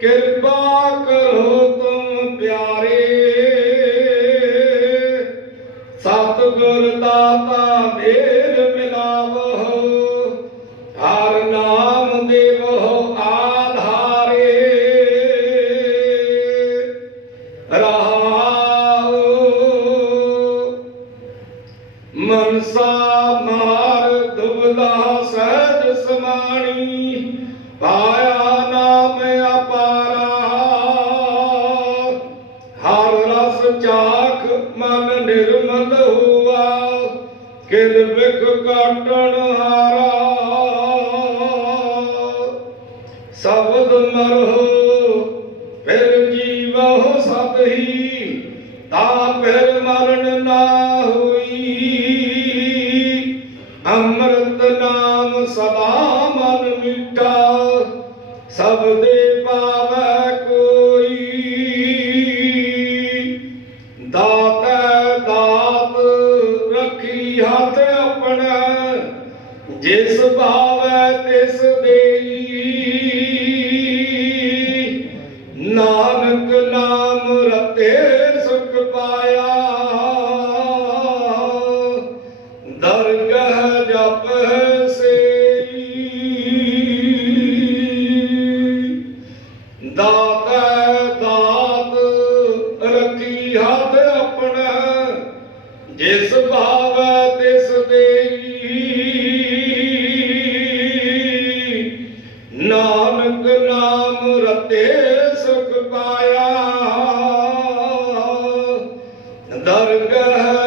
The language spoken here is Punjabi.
ਕਿਰਪਾ ਕਰੋ ਤੁਮ ਪਿਆਰੇ। ਸਤਿਗੁਰ ਦਾਤਾ ਮੇਰ ਮਿਲਾਵੋ ਹਰ ਨਾਮ ਦੇਵੋ ਆਧਾਰੇ। ਰਹਾਉ ਮਨਸਾ ਮਾਰ ਚਾਖ ਮਨ ਨਿਰਮਲ ਹੁਆ, ਕਿਲ ਕਾਟਣ ਹਾਰਾ। ਸ਼ਬਦ ਮਰਹੁ, ਫਿਰ ਜੀਵਹੁ ਸਤ ਹੀ, ਤਾ ਫਿਰ ਮਰਨ ਨਾ ਹੋਈ। ਅੰਮ੍ਰਿਤ ਨਾਮ ਸਦਾ ਜਿਸ ਭਾਵੈ ਤਿਸ ਦੇਈ। ਨਾਨਕ ਨਾਮ ਰਤੇ ਸੁਖ ਪਾਇਆ। ਦਰਗਹ ਜਪ ਸੇਈ। ਦਾਤਾ ਦਾਤ ਰੱਖੀ ਹੱਥ ਆਪਣਾ। ਜਿਸ ਭਾਵੈ ਨਾਨਕ ਨਾਮ ਰਤੇ ਸੁਖ ਪਾਇਆ। ਦਰਗਾਹ